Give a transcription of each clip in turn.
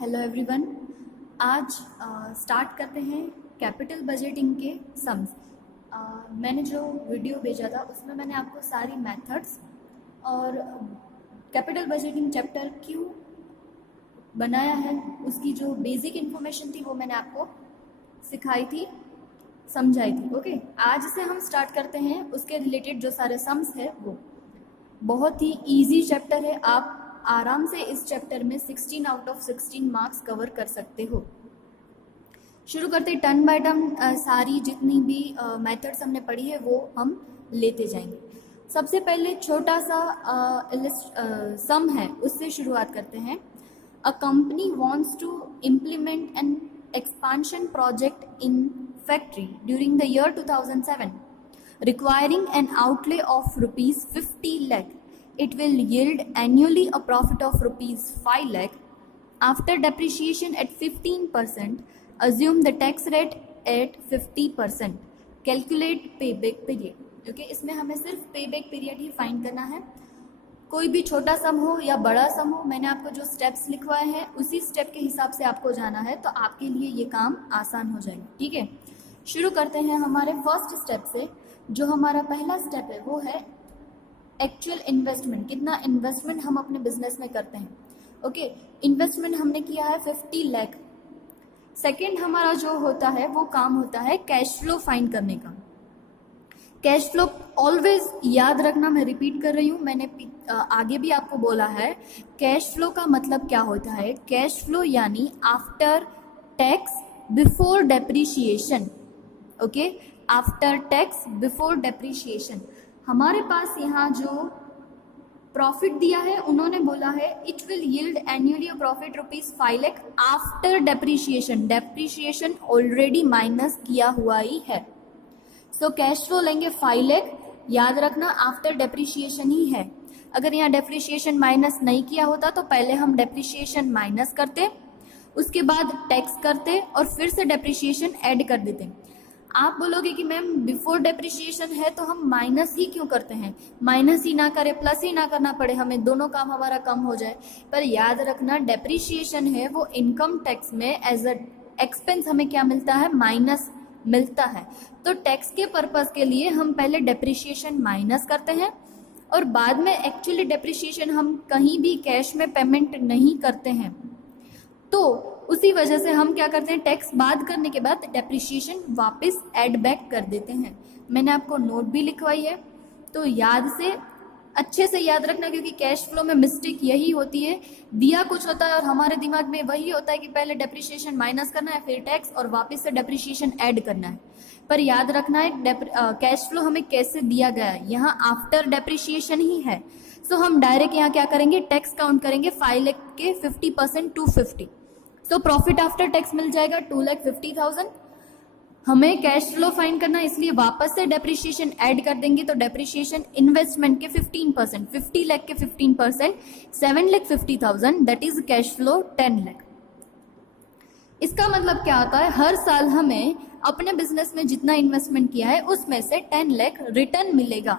Hello everyone. आज start करते हैं कैपिटल बजटिंग के सम्स। मैंने जो वीडियो भेजा था उसमें मैंने आपको सारी मेथड्स और कैपिटल बजटिंग चैप्टर क्यों बनाया है उसकी जो बेसिक इन्फॉर्मेशन थी वो मैंने आपको सिखाई थी, समझाई थी। ओके, आज से हम स्टार्ट करते हैं उसके रिलेटेड जो सारे सम्स है वो बहुत ही इजी चैप्टर है। आप आराम से इस चैप्टर में 16 आउट ऑफ 16 मार्क्स कवर कर सकते हो। शुरू करते टर्न बाय टर्न सारी जितनी भी मेथड्स हमने पढ़ी है वो हम लेते जाएंगे। सबसे पहले छोटा सा सम है उससे शुरुआत करते हैं। A company wants to implement an expansion project in factory during the year 2007 requiring an outlay of rupees 50 lakh. It will yield annually a profit of rupees 5 lakh. After depreciation at 15%, assume the tax rate at 50%. Calculate payback period. Okay, इसमें हमें सिर्फ payback period ही find करना है। कोई भी छोटा सम हो या बड़ा सम हो, मैंने आपको जो स्टेप्स लिखवाए हैं उसी स्टेप के हिसाब से आपको जाना है, तो आपके लिए ये काम आसान हो जाएगा। ठीक है, शुरू करते हैं हमारे फर्स्ट स्टेप से। जो हमारा पहला स्टेप है वो है एक्चुअल इन्वेस्टमेंट। कितना इन्वेस्टमेंट हम अपने बिजनेस में करते हैं। ओके, इन्वेस्टमेंट हमने किया है 50 लाख। सेकेंड हमारा जो होता है वो काम होता है कैश फ्लो फाइंड करने का। कैश फ्लो ऑलवेज याद रखना, मैं रिपीट कर रही हूँ, मैंने आगे भी आपको बोला है। कैश फ्लो का मतलब क्या होता है? कैश फ्लो यानी after tax before depreciation. Okay, after tax before depreciation. हमारे पास यहाँ जो प्रॉफिट दिया है उन्होंने बोला है it will yield annually a profit rupees 5 lakh after depreciation. Depreciation already minus किया हुआ ही है। सो कैश फ्लो लेंगे 5 लाख, याद रखना आफ्टर डेप्रिसिएशन ही है। अगर यहाँ डेप्रिसिएशन माइनस नहीं किया होता तो पहले हम डेप्रिसिएशन माइनस करते, उसके बाद टैक्स करते और फिर से डेप्रिसिएशन ऐड कर देते। आप बोलोगे कि मैम बिफोर डेप्रिसिएशन है तो हम माइनस ही क्यों करते हैं? माइनस ही ना करें, प्लस ही ना करना पड़े, हमें दोनों काम हमारा कम हो जाए। पर याद रखना डेप्रिसिएशन है वो इनकम टैक्स में एज अ एक्सपेंस हमें क्या मिलता है? माइनस मिलता है। तो टैक्स के पर्पस के लिए हम पहले डेप्रिसिएशन माइनस करते हैं और बाद में एक्चुअली डेप्रिसिएशन हम कहीं भी कैश में पेमेंट नहीं करते हैं। तो उसी वजह से हम क्या करते हैं, टैक्स बाद करने के बाद डेप्रिसिएशन वापस ऐड बैक कर देते हैं। मैंने आपको नोट भी लिखवाई है, तो याद से अच्छे से याद रखना, क्योंकि कैश फ्लो में मिस्टेक यही होती है, दिया कुछ होता है और हमारे दिमाग में वही होता है कि पहले डेप्रिसिएशन माइनस करना है, फिर टैक्स और वापस से डेप्रिसिएशन ऐड करना है। पर याद रखना है कैश फ्लो हमें कैसे दिया गया है, यहाँ आफ्टर डेप्रिसिएशन ही है। सो हम डायरेक्ट यहाँ क्या करेंगे, टैक्स काउंट करेंगे 5 लाख के 50% 250। तो प्रॉफिट आफ्टर टैक्स मिल जाएगा 2,50,000। हमें कैश फ्लो फाइंड करना, इसलिए वापस से डेप्रिसिएशन ऐड कर देंगे। तो डेप्रिसिएशन इन्वेस्टमेंट के 15%, 50 लाख के 15% 7,50,000, that is cash flow 10 lakh. इसका मतलब क्या होता है, हर साल हमें अपने बिजनेस में जितना इन्वेस्टमेंट किया है उसमें से 10 लाख रिटर्न मिलेगा।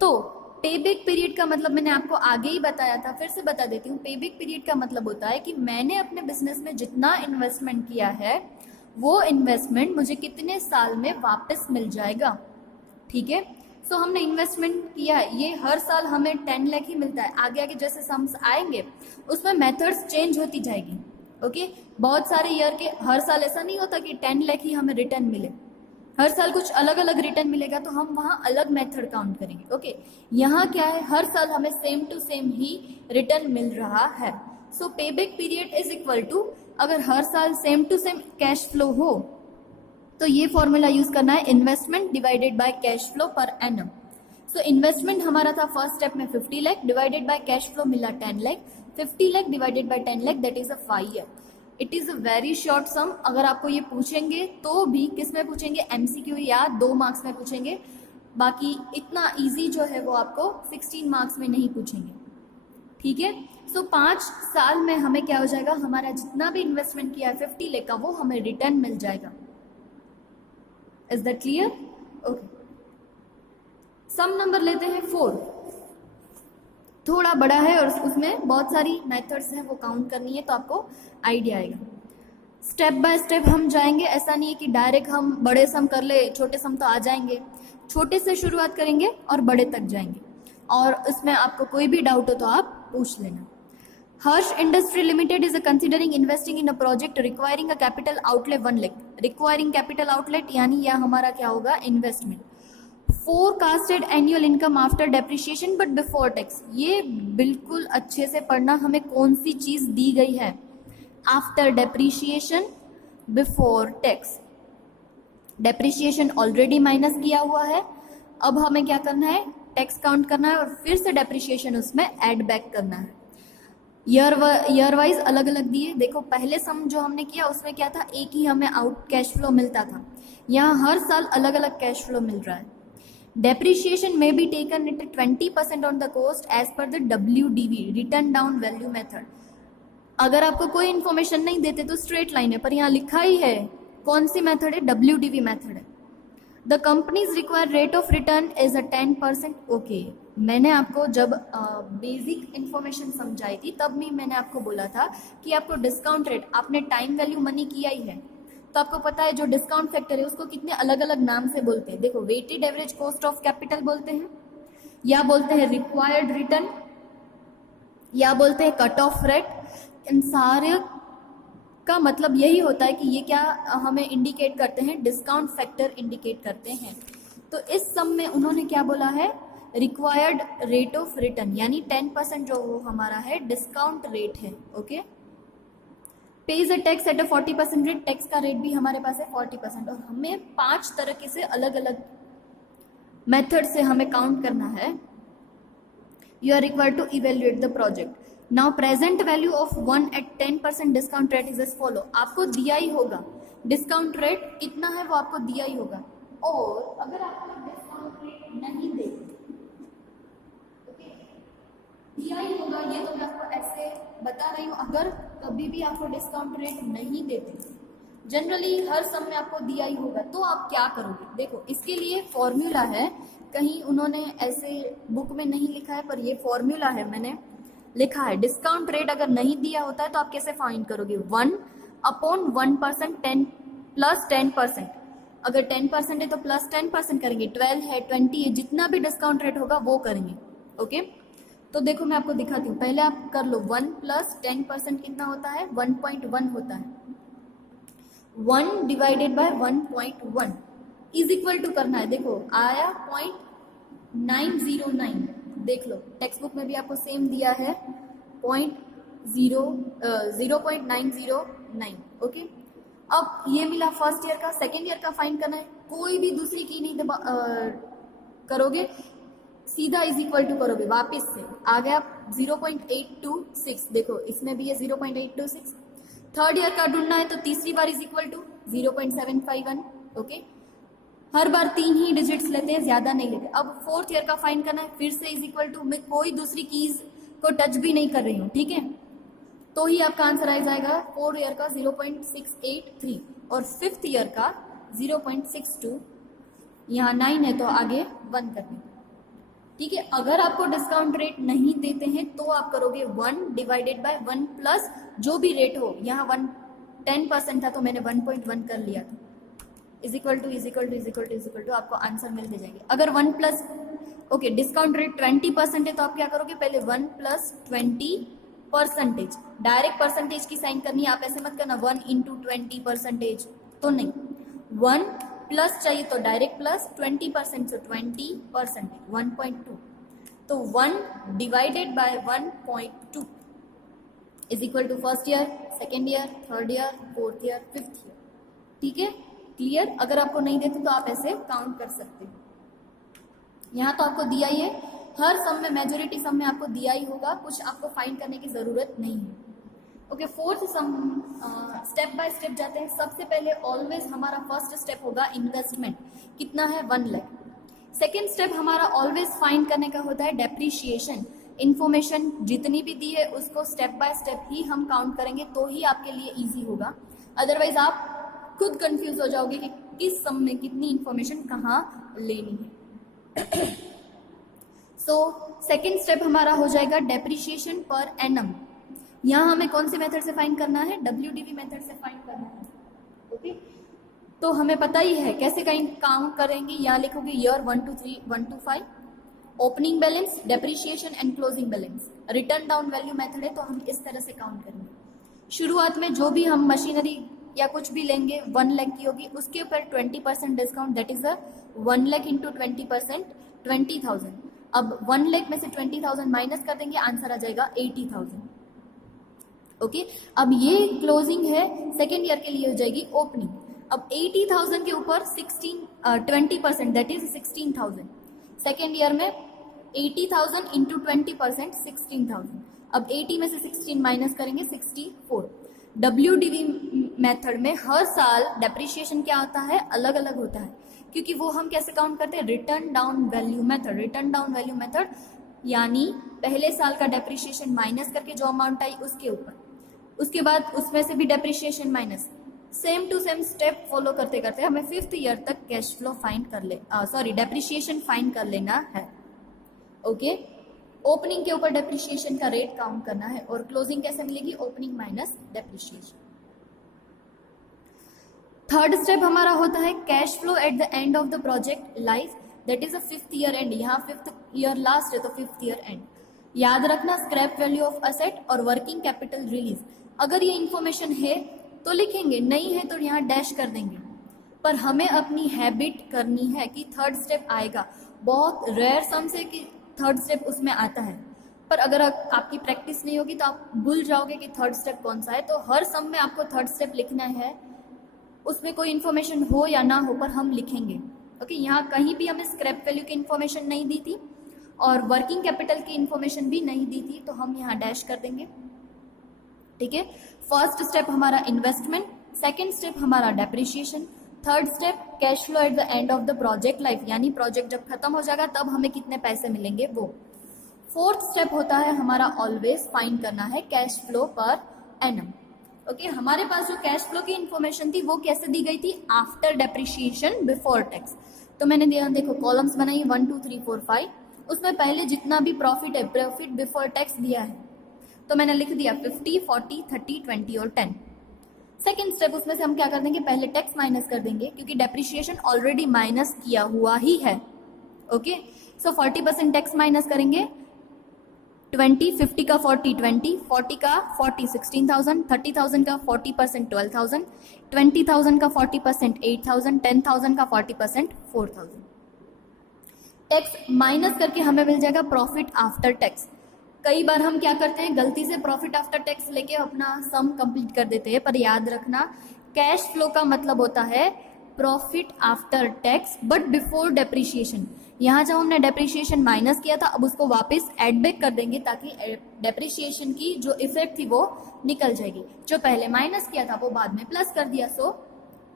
तो पेबैक पीरियड का मतलब मैंने आपको आगे ही बताया था, फिर से बता देती हूँ। पेबैक पीरियड का मतलब होता है कि मैंने अपने बिजनेस में जितना इन्वेस्टमेंट किया है वो इन्वेस्टमेंट मुझे कितने साल में वापस मिल जाएगा। ठीक है, सो हमने इन्वेस्टमेंट किया है, ये हर साल हमें 10 लाख ही मिलता है। आगे आगे जैसे सम्स आएंगे उसमें मेथड्स चेंज होती जाएगी। ओके, बहुत सारे ईयर के हर साल ऐसा नहीं होता कि 10 लाख ही हमें रिटर्न मिले, हर साल कुछ अलग अलग रिटर्न मिलेगा, तो हम वहाँ अलग मेथड काउंट करेंगे। ओके, यहाँ क्या है, हर साल हमें सेम टू सेम ही रिटर्न मिल रहा है। So payback period is equal to, अगर हर साल same to same cash flow हो तो ये फॉर्मूला यूज करना है, investment divided by cash flow per annum. So investment हमारा था फर्स्ट स्टेप में 50 lakh divided by cash flow मिला 10 lakh. 50 lakh divided by 10 lakh that is a 5 year. It is a very short सम। अगर आपको ये पूछेंगे तो भी किस में पूछेंगे, एमसीक्यू या 2 मार्क्स में पूछेंगे, बाकी इतना इजी जो है वो आपको 16 मार्क्स में नहीं पूछेंगे। ठीक है, सो 5 साल में हमें क्या हो जाएगा, हमारा जितना भी इन्वेस्टमेंट किया है 50 लाख का वो हमें रिटर्न मिल जाएगा। Is that clear? Okay, some number लेते हैं 4। थोड़ा बड़ा है और उसमें बहुत सारी मेथड्स हैं, वो काउंट करनी है तो आपको आइडिया आएगा। स्टेप बाय स्टेप हम जाएंगे, ऐसा नहीं है कि डायरेक्ट हम बड़े सम कर ले, छोटे सम तो आ जाएंगे। छोटे से शुरुआत करेंगे और बड़े तक जाएंगे, और इसमें आपको कोई भी डाउट हो तो आप पूछ लेना। Harsh industry limited is considering investing in a project requiring a capital outlet 1 lakh. Requiring capital outlet यानी यह हमारा क्या होगा, investment. Forecasted annual income after depreciation but before tax. ये बिल्कुल अच्छे से पढ़ना, हमें कौन सी चीज दी गई है, after depreciation before tax. Depreciation already minus किया हुआ है, अब हमें क्या करना है, टैक्स काउंट करना है और फिर से डेप्रिसिएशन उसमें ऐड बैक करना है। ईयर वाइज अलग अलग दिए। देखो पहले सम जो हमने किया उसमें क्या था, एक ही हमें आउट कैश फ्लो मिलता था, यहाँ हर साल अलग अलग कैश फ्लो मिल रहा है। Depreciation may be taken at 20% on the cost as per the WDV written down value method। अगर आपको कोई इन्फॉर्मेशन नहीं देते तो स्ट्रेट लाइन है, पर यहाँ लिखा ही है कौन सी मेथड है, WDV मेथड है। The companies require rate of return is a 10%। Okay, मैंने आपको जब बेसिक इन्फॉर्मेशन समझाई थी तब भी मैंने आपको बोला था कि आपको डिस्काउंट रेट, आपने टाइम वैल्यू मनी किया ही है तो आपको पता है जो डिस्काउंट फैक्टर है उसको कितने अलग अलग नाम से बोलते हैं। देखो weighted average cost of capital बोलते हैं, या बोलते हैं रिक्वायर्ड रिटर्न, या बोलते हैं कट ऑफ रेट। इन सारे का मतलब यही होता है कि ये क्या हमें इंडिकेट करते हैं, डिस्काउंट फैक्टर इंडिकेट करते हैं। तो इस सम में उन्होंने क्या बोला है, रिक्वायर्ड रेट ऑफ रिटर्न यानी 10% जो वो हमारा है डिस्काउंट रेट है। Okay, page a tax at a 40% rate. Tax का रेट भी हमारे पास है 40%, और हमें 5 तरीके से अलग अलग मेथड से हमें काउंट करना है। You are required to evaluate the project. Now present value of 1 at 10% discount rate is as follow. आपको दिया ही होगा डिस्काउंट रेट कितना है, वो आपको दिया ही होगा। और अगर आपको डिस्काउंट रेट नहीं दे, दिया ही होगा, ये तो मैं आपको ऐसे बता रही हूँ। अगर कभी भी आपको डिस्काउंट रेट नहीं देते, जनरली हर सम में आपको दिया ही होगा, तो आप क्या करोगे। देखो इसके लिए फॉर्मूला है, कहीं उन्होंने ऐसे बुक में नहीं लिखा है पर ये फॉर्मूला है, मैंने लिखा है। डिस्काउंट रेट अगर नहीं दिया होता है तो आप कैसे फाइंड करोगे, 1/1%, 10 प्लस 10%। अगर 10% है तो प्लस 10% करेंगे, 12 है, 20 है, जितना भी डिस्काउंट रेट होगा वो करेंगे। ओके, तो देखो मैं आपको दिखाती हूँ, पहले आप कर लो। 1 प्लस 10% कितना होता है, 1.1 होता है। 1 divided by 1.1 is equal to करना है, देखो आया 0.909। देख लो टेक्स्ट बुक में भी आपको सेम दिया है 0.909। ओके, अब ये मिला फर्स्ट ईयर का। सेकेंड ईयर का फाइंड करना है, कोई भी दूसरी की नहीं करोगे, सीधा इज इक्वल टू करोगे, वापस से आ गया 0.826। देखो इसमें भी है 0.826। थर्ड ईयर का ढूंढना है तो तीसरी बार इज इक्वल टू 0.751। ओके, हर बार 3 ही डिजिट्स लेते हैं, ज्यादा नहीं लेते। अब फोर्थ ईयर का फाइंड करना है, फिर से इज इक्वल टू, मैं कोई दूसरी कीज को टच भी नहीं कर रही हूँ, ठीक है, तो ही आपका आंसर आ जाएगा। फोर्थ ईयर का 0.683 और फिफ्थ ईयर का 0.62। यहाँ 9 है तो आगे 1 करने, ठीक है। अगर आपको डिस्काउंट रेट नहीं देते हैं तो आप करोगे 1 डिवाइडेड बाय 1 प्लस जो भी रेट हो। यहाँ 10% था तो मैंने 1.1 कर लिया था, इज इक्वल टू आपको आंसर मिल जाएंगे। अगर 1 प्लस ओके डिस्काउंट रेट 20% है तो आप क्या करोगे, पहले 1 प्लस 20%। डायरेक्ट परसेंटेज की साइन करनी है, आप ऐसे मत करना 1 इंटू 20%, तो नहीं, 1 प्लस चाहिए तो डायरेक्ट प्लस, 20% तो 20%, 1.2। तो 1 divided by 1.2 is equal to first year, second year, third year, fourth year, fifth year. ठीक है, क्लियर। अगर आपको नहीं देते तो आप ऐसे काउंट कर सकते हो। यहाँ तो आपको दिया ही है, हर सम में, मेजोरिटी सम में आपको दिया ही होगा, कुछ आपको फाइंड करने की जरूरत नहीं है। Okay, fourth some, step by step जाते हैं। सबसे पहले ऑलवेज हमारा फर्स्ट स्टेप होगा इन्वेस्टमेंट, कितना है 1 लाख। सेकेंड स्टेप हमारा ऑलवेज फाइंड करने का होता है डेप्रीशिएशन। इन्फॉर्मेशन जितनी भी दी है उसको स्टेप बाय स्टेप ही हम काउंट करेंगे तो ही आपके लिए इजी होगा, अदरवाइज आप खुद कंफ्यूज हो जाओगे कि किस सम में कितनी इन्फॉर्मेशन कहाँ लेनी है। सो सेकेंड स्टेप हमारा हो जाएगा डेप्रिसिएशन पर एनम। यहाँ हमें कौन से मेथड से फाइंड करना है, WDV मेथड से फाइंड करना है। ओके, तो हमें पता ही है कैसे काम करेंगे। यहाँ लिखोगे year 1 to 3 1 to 5, opening balance, depreciation and closing balance. Return down value method है तो हम इस तरह से काउंट करेंगे। शुरुआत में जो भी हम मशीनरी या कुछ भी लेंगे 1 लाख की होगी, उसके ऊपर 20% discount, that is 1 lakh into 20%, 20,000। अब 1 लाख में से 20,000 माइनस कर देंगे, आंसर आ जाएगा 80,000। ओके, अब ये क्लोजिंग है, सेकेंड ईयर के लिए हो जाएगी ओपनिंग। अब 80,000 के ऊपर 20% दैट इज 16,000। सेकेंड ईयर में 80,000 इंटू 20% 16,000। अब 80 में से 16 माइनस करेंगे 64। WDV मेथड में हर साल डेप्रिसिएशन क्या होता है, अलग अलग होता है, क्योंकि वो हम कैसे काउंट करते हैं, return down value method. Return down value method यानी पहले साल का डेप्रिसिएशन माइनस करके जो अमाउंट आई उसके ऊपर, उसके बाद उसमें से भी depreciation minus, same to same step follow करते करते हमें 5th ईयर तक कैश फ्लो फाइंड कर ले डेप्रिसिएशन फाइंड कर लेना है। ओके, ओपनिंग के ऊपर डेप्रिसिएशन का रेट काउंट करना है और क्लोजिंग कैसे मिलेगी, opening minus depreciation. Third step हमारा होता है cash flow at the end of the project life, that is 5th year and. यहाँ 5th ईयर लास्ट है तो 5th ईयर एंड। याद रखना स्क्रैप वैल्यू ऑफ असेट और वर्किंग कैपिटल रिलीज, अगर ये इंफॉर्मेशन है तो लिखेंगे, नहीं है तो यहाँ डैश कर देंगे। पर हमें अपनी हैबिट करनी है कि थर्ड स्टेप आएगा। बहुत रेयर सम से कि थर्ड स्टेप उसमें आता है, पर अगर आपकी प्रैक्टिस नहीं होगी तो आप भूल जाओगे कि थर्ड स्टेप कौन सा है। तो हर सम में आपको थर्ड स्टेप लिखना है, उसमें कोई इन्फॉर्मेशन हो या ना हो पर हम लिखेंगे। ओके, यहाँ कहीं भी हमें स्क्रैप वैल्यू की इन्फॉर्मेशन नहीं दी थी और वर्किंग कैपिटल की इन्फॉर्मेशन भी नहीं दी थी, तो हम यहाँ डैश कर देंगे। ठीक है, फर्स्ट स्टेप हमारा इन्वेस्टमेंट, सेकेंड स्टेप हमारा depreciation, third step cash flow at the end of the project life, यानी प्रोजेक्ट जब खत्म हो जाएगा तब हमें कितने पैसे मिलेंगे वो। फोर्थ स्टेप होता है हमारा ऑलवेज फाइंड करना है cash flow per annum. Okay, हमारे पास जो कैश फ्लो की इन्फॉर्मेशन थी वो कैसे दी गई थी, आफ्टर डेप्रिसिएशन बिफोर टैक्स। तो मैंने देखो कॉलम्स बनाई 1 2 3 4 5, उसमें पहले जितना भी प्रॉफिट है, प्रॉफिट बिफोर टैक्स दिया है, तो मैंने लिख दिया 50 40 30 20 और 10। सेकेंड स्टेप, उसमें से हम क्या कर देंगे, पहले टैक्स माइनस कर देंगे क्योंकि डेप्रिसिएशन ऑलरेडी माइनस किया हुआ ही है। ओके, सो 40% टैक्स माइनस करेंगे, 50 का 40 40 का 40 16,000, 30,000 का 40% 12,000, 20,000 का 40% 8,000, 10,000 का 40% 4,000। टैक्स माइनस करके हमें मिल जाएगा प्रॉफिट आफ्टर टैक्स। कई बार हम क्या करते हैं, गलती से प्रॉफिट आफ्टर टैक्स लेके अपना सम कंप्लीट कर देते हैं, पर याद रखना कैश फ्लो का मतलब होता है profit after tax but before depreciation. यहाँ जब हमने डेप्रिसिएशन माइनस किया था, अब उसको वापस एड बैक कर देंगे ताकि डेप्रिसिएशन की जो इफेक्ट थी वो निकल जाएगी। जो पहले माइनस किया था वो बाद में प्लस कर दिया, सो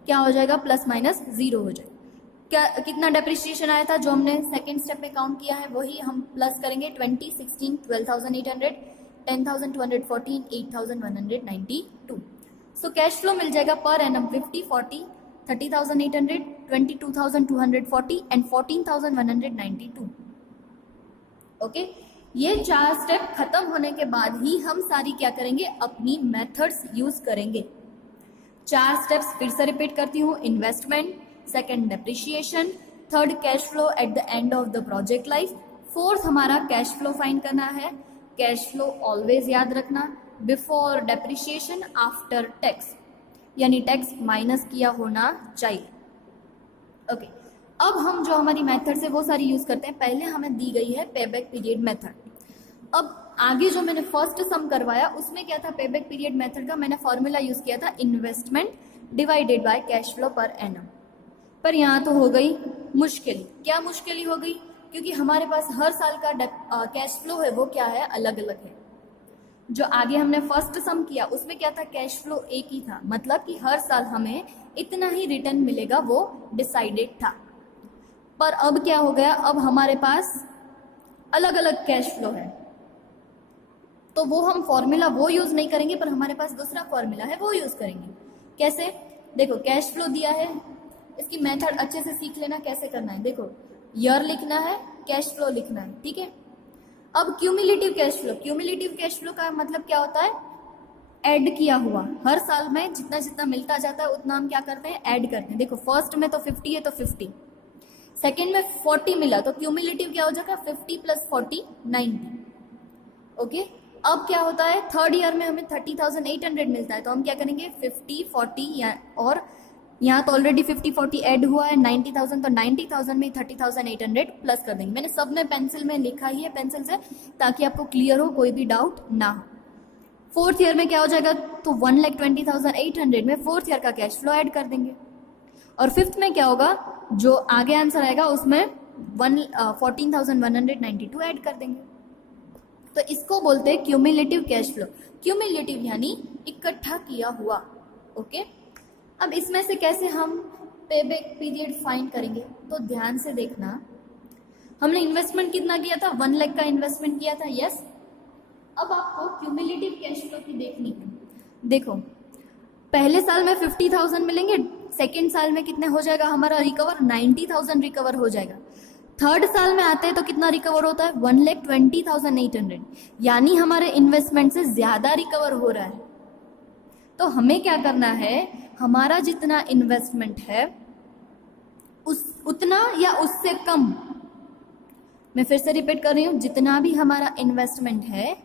क्या हो जाएगा, प्लस माइनस 0 हो जाएगा। क्या कितना डेप्रिसिएशन आया था जो हमने सेकेंड स्टेप में काउंट किया है, वही हम प्लस करेंगे 20 16 12,800, 10,214, 8,192। सो कैश फ्लो मिल जाएगा पर एनम 50 40 30,800, 22,240 एंड 14,192। ओके, ये 4 स्टेप खत्म होने के बाद ही हम सारी क्या करेंगे, अपनी मेथड्स यूज करेंगे। 4 स्टेप्स फिर से रिपीट करती हूँ, investment, second depreciation, third cash flow at the end of the project life, fourth हमारा कैश फ्लो फाइंड करना है। कैश फ्लो ऑलवेज याद रखना बिफोर डेप्रिसिएशन आफ्टर टैक्स, यानी टैक्स माइनस किया होना चाहिए। ओके, अब हम जो हमारी मेथड्स है वो सारी यूज करते हैं। पहले हमें दी गई है पेबैक पीरियड मेथड। अब आगे जो मैंने फर्स्ट सम करवाया उसमें क्या था, पेबैक पीरियड मेथड का मैंने फॉर्मूला यूज किया था investment divided by cash flow per annum. पर यहाँ तो हो गई मुश्किल। क्या मुश्किल हो गई, क्योंकि हमारे पास हर साल का कैश फ्लो है वो क्या है, अलग अलग है। जो आगे हमने फर्स्ट सम किया उसमें क्या था, कैश फ्लो एक ही था, मतलब कि हर साल हमें इतना ही रिटर्न मिलेगा वो डिसाइडेड था। पर अब क्या हो गया, अब हमारे पास अलग अलग कैश फ्लो है, तो वो हम फॉर्मूला वो यूज नहीं करेंगे, पर हमारे पास दूसरा फॉर्मूला है वो यूज करेंगे। कैसे, देखो कैश फ्लो दिया है, इसकी मेथड अच्छे से सीख लेना कैसे करना है। देखो ईयर लिखना है, कैश फ्लो लिखना है, ठीक है। अब क्यूमुलेटिव कैश फ्लो का मतलब क्या होता है, ऐड किया हुआ। हर साल में जितना जितना मिलता जाता है उतना हम क्या करते हैं, ऐड करते हैं। देखो फर्स्ट में तो 50 है तो 50, सेकेंड में 40 मिला तो क्यूमुलेटिव क्या हो जाएगा, 50 + 40 90, ओके। अब क्या होता है, थर्ड ईयर में हमें 30,800 मिलता है, तो हम क्या करेंगे 50 40 और यहाँ तो ऑलरेडी 50 40 ऐड हुआ है 90,000, तो 90,000 में 30,800 प्लस कर देंगे। मैंने सब में पेंसिल में लिखा ही है पेंसिल से, ताकि आपको क्लियर हो, कोई भी डाउट ना हो। फोर्थ ईयर में क्या हो जाएगा, तो 1,20,800 में फोर्थ ईयर का कैश फ्लो ऐड कर देंगे। और फिफ्थ में क्या होगा, जो आगे आंसर आएगा उसमें 14,192 ऐड कर देंगे। तो इसको बोलते हैं क्यूमुलेटिव कैश फ्लो। क्यूमुलेटिव यानी इकट्ठा किया हुआ, ओके। अब इसमें से कैसे हम पेबैक पीरियड फाइंड करेंगे, तो ध्यान से देखना। हमने इन्वेस्टमेंट कितना किया था, 1 लाख का इन्वेस्टमेंट किया था, यस। अब आपको क्यूमुलेटिव कैश फ्लो की देखनी है। देखो पहले साल में 50,000 मिलेंगे, सेकेंड साल में कितने हो जाएगा हमारा रिकवर, 90,000 रिकवर हो जाएगा। थर्ड साल में आते हैं तो कितना रिकवर होता है, 1,20,800, यानी हमारे इन्वेस्टमेंट से ज्यादा रिकवर हो रहा है। तो हमें क्या करना है, हमारा जितना इन्वेस्टमेंट है उतना या उससे कम, मैं फिर से रिपीट कर रही हूं, जितना भी हमारा इन्वेस्टमेंट है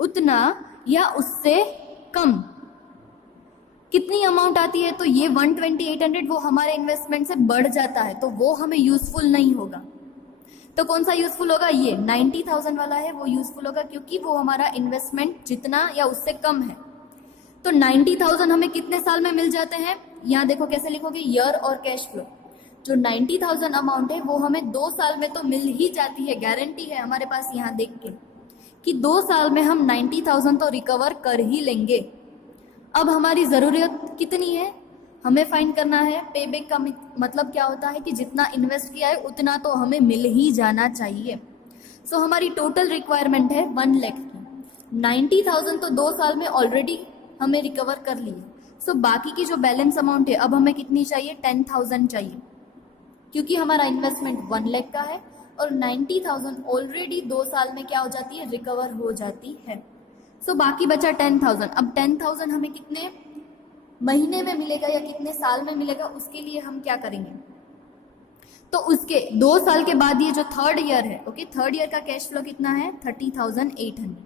उतना या उससे कम कितनी अमाउंट आती है, तो ये 1,20,800 वो हमारे इन्वेस्टमेंट से बढ़ जाता है, तो वो हमें यूजफुल नहीं होगा। तो कौन सा यूजफुल होगा, ये 90,000 वाला है वो यूजफुल होगा, क्योंकि वो हमारा इन्वेस्टमेंट जितना या उससे कम है। तो 90,000 हमें कितने साल में मिल जाते हैं, यहाँ देखो कैसे लिखोगे, ईयर और कैश फ्लो। जो 90,000 अमाउंट है वो हमें 2 साल में तो मिल ही जाती है, गारंटी है हमारे पास यहाँ देख के कि 2 साल में हम 90,000 तो रिकवर कर ही लेंगे। अब हमारी ज़रूरत कितनी है, हमें फाइंड करना है। पेबैक का मतलब क्या होता है कि जितना इन्वेस्ट किया है उतना तो हमें मिल ही जाना चाहिए। सो हमारी टोटल रिक्वायरमेंट है 1 लाख की, 90,000 तो 2 साल में ऑलरेडी हमें रिकवर कर लिए। सो बाकी की जो बैलेंस अमाउंट है अब हमें कितनी चाहिए, 10,000 चाहिए, क्योंकि हमारा इन्वेस्टमेंट 1 लाख का है और 90,000 ऑलरेडी 2 साल में क्या हो जाती है, रिकवर हो जाती है। सो बाकी बचा 10,000। अब 10,000 हमें कितने महीने में मिलेगा या कितने साल में मिलेगा, उसके लिए हम क्या करेंगे, तो उसके 2 साल के बाद ये जो थर्ड ईयर है, ओके, थर्ड ईयर का कैश फ्लो कितना है, 30,800।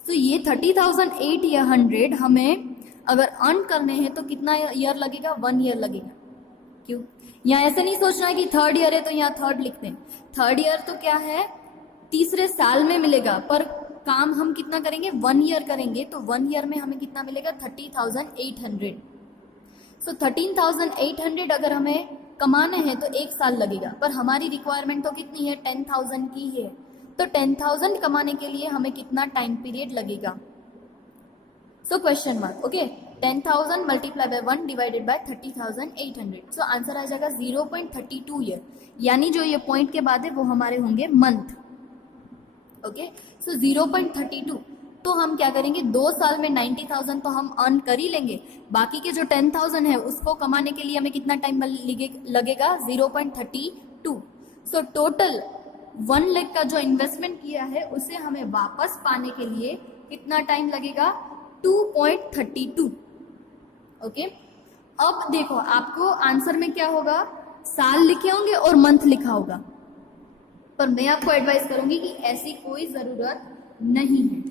तो ये 30,800 हमें अगर अर्न करने हैं तो कितना ईयर लगेगा, 1 ईयर लगेगा। क्यों, यहाँ ऐसे नहीं सोचना है कि थर्ड ईयर है तो यहाँ थर्ड लिखते हैं। थर्ड ईयर तो क्या है, तीसरे साल में मिलेगा, पर काम हम कितना करेंगे, 1 ईयर करेंगे, तो 1 ईयर में हमें कितना मिलेगा, 30,800। सो 13,800 अगर हमें कमाने हैं तो 1 साल लगेगा, पर हमारी रिक्वायरमेंट तो कितनी है, 10,000 की है, तो 10,000 कमाने के लिए हमें कितना टाइम पीरियड लगेगा। So question mark, okay, 10,000 multiply by 1 divided by 30,800। So answer आ जाएगा 0.32 ईयर, यानी जो ये पॉइंट के बाद है वो हमारे होंगे मंथ, ओके। सो 0.32, तो हम क्या करेंगे, 2 साल में 90,000 तो हम अर्न कर ही लेंगे, बाकी के जो 10,000 है उसको कमाने के लिए हमें कितना टाइम लगेगा, 0.32। सो टोटल 1 लाख का जो इन्वेस्टमेंट किया है उसे हमें वापस पाने के लिए कितना टाइम लगेगा, 2.32, ओके। अब देखो आपको आंसर में क्या होगा, साल लिखे होंगे और मंथ लिखा होगा, पर मैं आपको एडवाइस करूंगी कि ऐसी कोई जरूरत नहीं है।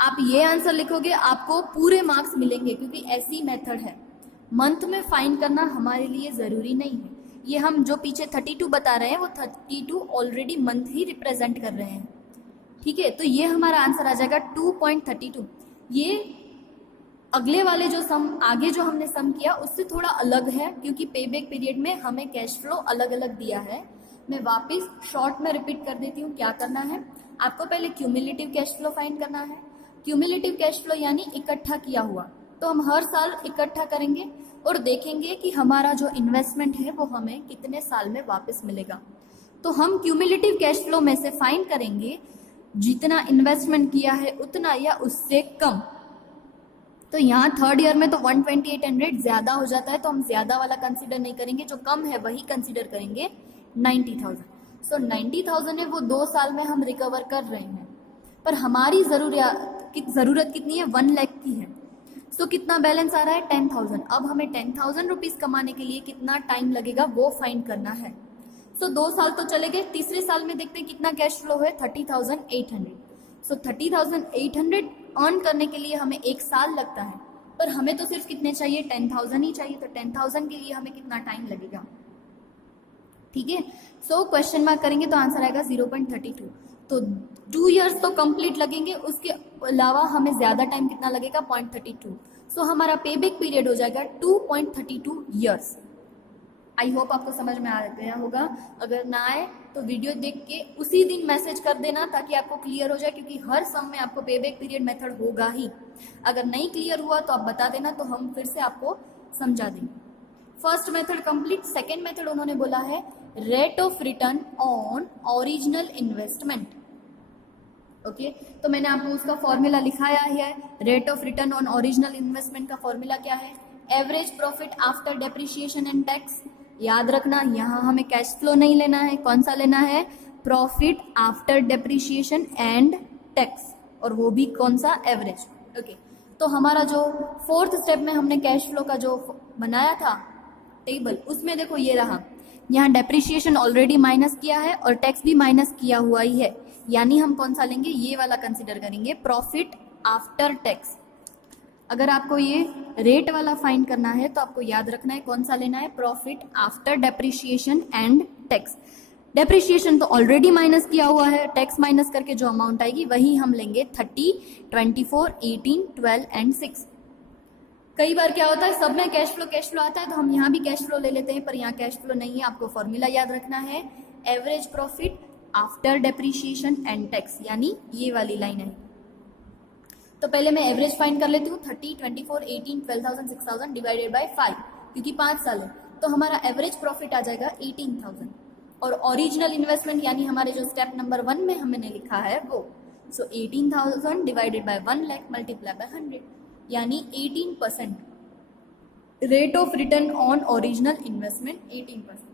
आप ये आंसर लिखोगे आपको पूरे मार्क्स मिलेंगे, क्योंकि ऐसी मेथड है। मंथ में फाइंड करना हमारे लिए जरूरी नहीं है। ये हम जो पीछे 32 बता रहे हैं वो 32 ऑलरेडी मंथ ही रिप्रेजेंट कर रहे हैं, ठीक है। तो ये हमारा आंसर आ जाएगा 2.32। ये अगले वाले जो सम आगे जो हमने सम किया उससे थोड़ा अलग है, क्योंकि पेबैक पीरियड में हमें कैश फ्लो अलग अलग दिया है। मैं वापस शॉर्ट में रिपीट कर देती हूँ। क्या करना है, आपको पहले क्यूमुलेटिव कैश फ्लो फाइंड करना है। क्यूमुलेटिव कैश फ्लो यानी इकट्ठा किया हुआ, तो हम हर साल इकट्ठा करेंगे और देखेंगे कि हमारा जो इन्वेस्टमेंट है वो हमें कितने साल में वापस मिलेगा। तो हम क्यूमुलेटिव कैश फ्लो में से फाइंड करेंगे जितना इन्वेस्टमेंट किया है उतना या उससे कम। तो यहाँ थर्ड ईयर में तो 1,20,800 ज्यादा हो जाता है, तो हम ज्यादा वाला कंसीडर नहीं करेंगे, जो कम है वही कंसीडर करेंगे, 90,000। सो 90,000 है वो 2 साल में हम रिकवर कर रहे हैं, पर हमारी ज़रूरत कितनी है, 1 लाख की है। सो कितना बैलेंस आ रहा है, 10,000। अब हमें 10,000 रुपीज़ कमाने के लिए कितना टाइम लगेगा वो फाइंड करना है। सो 2 साल तो चले गए, तीसरे साल में देखते हैं कितना कैश फ्लो है, 30,800। सो 30,800 अर्न करने के लिए हमें 1 साल लगता है, पर हमें तो सिर्फ कितने चाहिए, 10,000 ही चाहिए। तो 10,000 के लिए हमें कितना टाइम लगेगा, ठीक है। सो क्वेश्चन मार्क करेंगे तो आंसर आएगा 0.32। तो 2 इयर्स तो कंप्लीट लगेंगे, उसके अलावा हमें ज़्यादा टाइम कितना लगेगा, 0.32। सो हमारा पे बैक पीरियड हो जाएगा 2.32 ईयर्स। आई होप आपको समझ में आ गया होगा। अगर ना आए तो वीडियो देख के उसी दिन मैसेज कर देना ताकि आपको क्लियर हो जाए, क्योंकि हर सम में आपको पे बैक पीरियड मेथड होगा ही। अगर नहीं क्लियर हुआ तो आप बता देना, तो हम फिर से आपको समझा देंगे। First method complete. Second method उन्होंने बोला है rate of return on original investment. Okay, तो मैंने आपको उसका फॉर्मूला लिखाया है। Rate of return on original investment का फॉर्मूला क्या है, average profit after depreciation and tax. याद रखना, यहाँ हमें कैश फ्लो नहीं लेना है, कौन सा लेना है, profit after depreciation and tax, और वो भी कौन सा, एवरेज। ओके, तो हमारा जो फोर्थ स्टेप में हमने कैश फ्लो का जो बनाया था टेबल, उसमें देखो ये रहा, यहाँ डेप्रिसिएशन ऑलरेडी माइनस किया है और टैक्स भी माइनस किया हुआ ही है, यानी हम कौन सा लेंगे, ये वाला कंसिडर करेंगे, प्रॉफिट आफ्टर टैक्स। अगर आपको ये रेट वाला फाइंड करना है तो आपको याद रखना है कौन सा लेना है, profit after depreciation and tax. Depreciation तो ऑलरेडी माइनस किया हुआ है, टैक्स माइनस करके जो अमाउंट आएगी वही हम लेंगे, 30, 24, 18, 12 एंड 6। कई बार क्या होता है, सब में कैश फ्लो आता है, तो हम यहाँ भी कैश फ्लो ले लेते हैं, पर यहाँ कैश फ्लो नहीं है। आपको फॉर्मूला याद रखना है, average profit after depreciation and tax, यानी ये वाली लाइन है। तो पहले मैं एवरेज फाइंड कर लेती हूँ, 30, 24, 18, 12,000, 6,000 डिवाइडेड बाय 5, क्योंकि 5 साल है, तो हमारा एवरेज प्रॉफिट आ जाएगा 18,000। और ओरिजिनल इन्वेस्टमेंट यानी हमारे जो स्टेप नंबर 1 में हमने लिखा है वो, so 18,000 divided by 1 lakh multiply by 100, यानी 18% rate of return on original investment, 18%।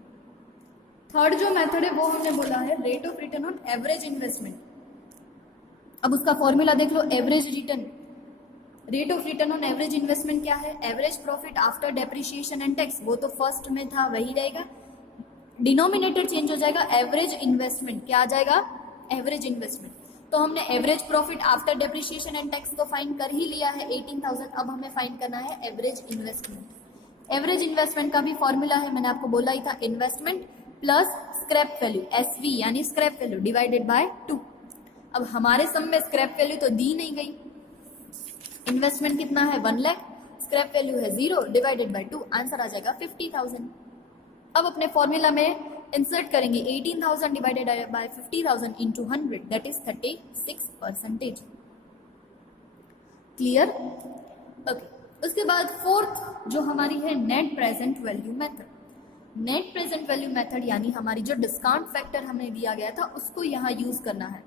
Third जो मेथड है वो हमने बोला है rate of return on average investment. अब उसका फॉर्मूला देख लो, average return, rate of return on average investment क्या है, average profit after depreciation and tax, वो तो फर्स्ट में था वही रहेगा, डिनोमिनेटर चेंज हो जाएगा, एवरेज इन्वेस्टमेंट क्या आ जाएगा, एवरेज इन्वेस्टमेंट। तो हमने average profit after depreciation and tax तो फाइंड कर ही लिया है 18,000। अब हमें फाइंड करना है एवरेज इन्वेस्टमेंट। एवरेज इन्वेस्टमेंट का भी फॉर्मूला है, मैंने आपको बोला ही था, investment plus scrap value, SV यानी स्क्रैप वैल्यू डिवाइडेड बाय 2। अब हमारे सम में स्क्रैप वैल्यू तो दी नहीं गई, इन्वेस्टमेंट कितना है 1 लाख, स्क्रैप वैल्यू है 0 डिवाइडेड बाय 2, आंसर आ जाएगा 50,000। अब अपने फॉर्मूला में इंसर्ट करेंगे 18,000 divided bye 50,000 into 100, that is 36%। Clear? Okay, उसके बाद फोर्थ जो हमारी है net present value method. Net present value method यानी हमारी जो डिस्काउंट फैक्टर हमें दिया गया था उसको यहाँ यूज करना है।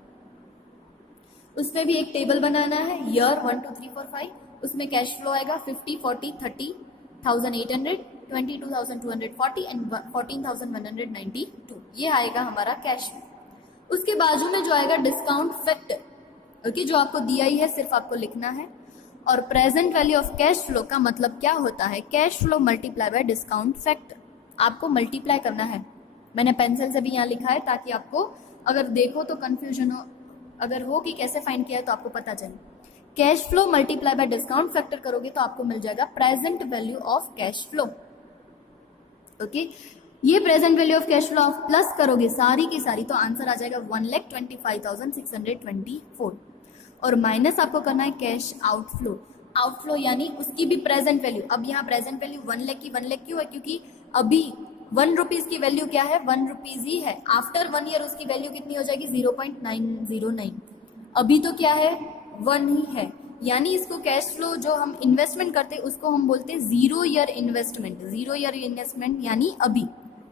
उसमें भी एक टेबल बनाना है, ईयर 1, 2, 3, 4, 5, उसमें कैश फ्लो आएगा 50, 40, 30,800, 22,240 एंड 14,192, ये आएगा हमारा कैश फ्लो। उसके बाजू में जो आएगा डिस्काउंट फैक्टर, ओके, जो आपको दिया ही है, सिर्फ आपको लिखना है। और present value of cash flow का मतलब क्या होता है, cash flow multiply by discount factor, आपको मल्टीप्लाई करना है। मैंने पेंसिल से भी यहाँ लिखा है ताकि आपको अगर देखो तो कंफ्यूजन हो, अगर हो कि कैसे फाइंड किया है तो आपको पता चले। Cash flow multiply by discount factor करोगे तो आपको मिल जाएगा present value of cash flow. Okay, ये present value of cash flow of plus करोगे सारी की सारी तो आंसर आ जाएगा 1,25,624। और माइनस आपको करना है कैश आउटफ्लो, आउटफ्लो यानी उसकी भी प्रेजेंट वैल्यू। अब यहाँ प्रेजेंट वैल्यू 1 लाख की 1 लाख क्यों है, क्योंकि अभी 1 रुपीज की वैल्यू क्या है, 1 रुपीज ही है। आफ्टर 1 ईयर उसकी वैल्यू कितनी हो जाएगी, 0.909। अभी तो क्या है, 1 ही है, यानी इसको कैश फ्लो जो हम इन्वेस्टमेंट करते हैं उसको हम बोलते हैं 0 ईयर इन्वेस्टमेंट। 0 ईयर इन्वेस्टमेंट यानी अभी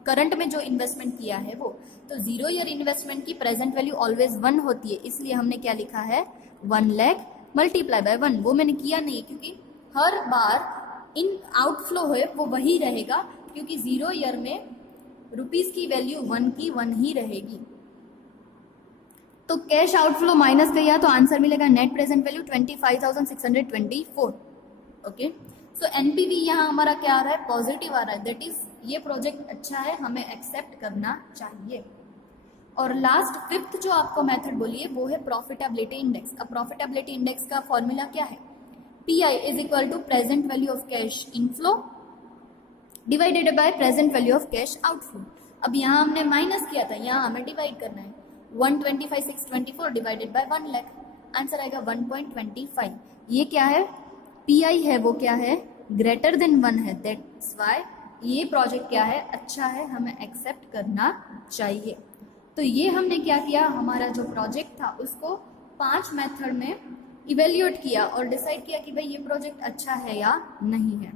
करंट में जो इन्वेस्टमेंट किया है वो। तो 0 ईयर इन्वेस्टमेंट की प्रेजेंट वैल्यू ऑलवेज 1 होती है, इसलिए हमने क्या लिखा है 1 लाख मल्टीप्लाई बाय 1। वो मैंने किया नहीं क्योंकि हर बार इन आउटफ्लो है वो वही रहेगा, क्योंकि 0 ईयर में रुपीस की वैल्यू 1 की 1 ही रहेगी। तो कैश आउटफ्लो माइनस किया तो आंसर मिलेगा नेट प्रेजेंट वैल्यू 25,624। ओके, सो एनपीवी यहाँ हमारा क्या आ रहा है, पॉजिटिव आ रहा है, दैट इज ये प्रोजेक्ट अच्छा है, हमें एक्सेप्ट करना चाहिए। और लास्ट फिफ्थ जो आपको मेथड बोलिए वो है प्रॉफिटेबिलिटी इंडेक्स। अब प्रॉफिटेबिलिटी इंडेक्स का फॉर्मूला क्या है, PI is equal to present value of cash inflow divided by present value of cash outflow. अब यहाँ हमने माइनस किया था, यहाँ हमें डिवाइड करना है, 125,624 डिवाइडेड बाय 1 लाख, आंसर आएगा 1.25। ये क्या है, पीआई है वो क्या है, ग्रेटर देन 1 है, दैट्स वाई ये प्रोजेक्ट क्या है, अच्छा है, हमें एक्सेप्ट करना चाहिए। तो ये हमने क्या किया, हमारा जो प्रोजेक्ट था उसको 5 मेथड में इवेल्युएट किया और डिसाइड किया कि भाई ये प्रोजेक्ट अच्छा है या नहीं है।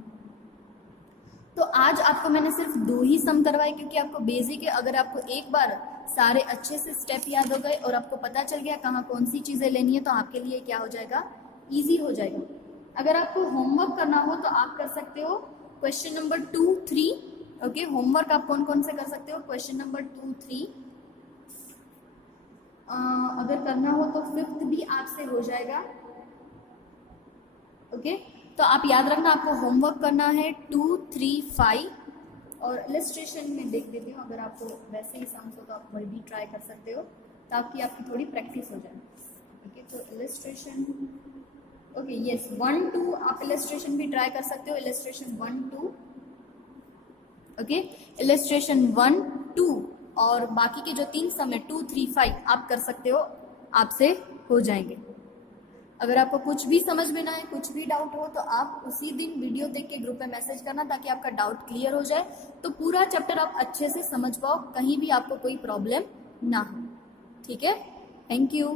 तो आज आपको मैंने सिर्फ 2 ही सम करवाए क्योंकि आपको बेसिक है। अगर आपको एक बार सारे अच्छे से स्टेप याद हो गए और आपको पता चल गया कहाँ कौन सी चीज़ें लेनी है तो आपके लिए क्या हो जाएगा, ईजी हो जाएगा। अगर आपको होमवर्क करना हो तो आप कर सकते हो क्वेश्चन नंबर 2, 3। ओके, होमवर्क आप कौन कौन से कर सकते हो, क्वेश्चन नंबर 2, 3। अगर करना हो तो 5th भी आपसे हो जाएगा। ओके, तो आप याद रखना आपको होमवर्क करना है 2, 3, 5। और इलस्ट्रेशन में देख देती हूँ, अगर आपको वैसे ही सम्स हो तो आप वही भी ट्राई कर सकते हो ताकि आपकी थोड़ी प्रैक्टिस हो जाए। ओके, तो इलस्ट्रेशन, ओके यस, 1, 2 आप इलस्ट्रेशन भी ट्राई कर सकते हो, इलस्ट्रेशन 1, 2। ओके, इलस्ट्रेशन 1, 2 और बाकी के जो 3 सम है 2, 3, 5 आप कर सकते हो, आपसे हो जाएंगे। अगर आपको कुछ भी समझ में ना आए, कुछ भी डाउट हो तो आप उसी दिन वीडियो देख के ग्रुप में मैसेज करना ताकि आपका डाउट क्लियर हो जाए, तो पूरा चैप्टर आप अच्छे से समझ पाओ, कहीं भी आपको कोई प्रॉब्लम ना हो। ठीक है, थैंक यू।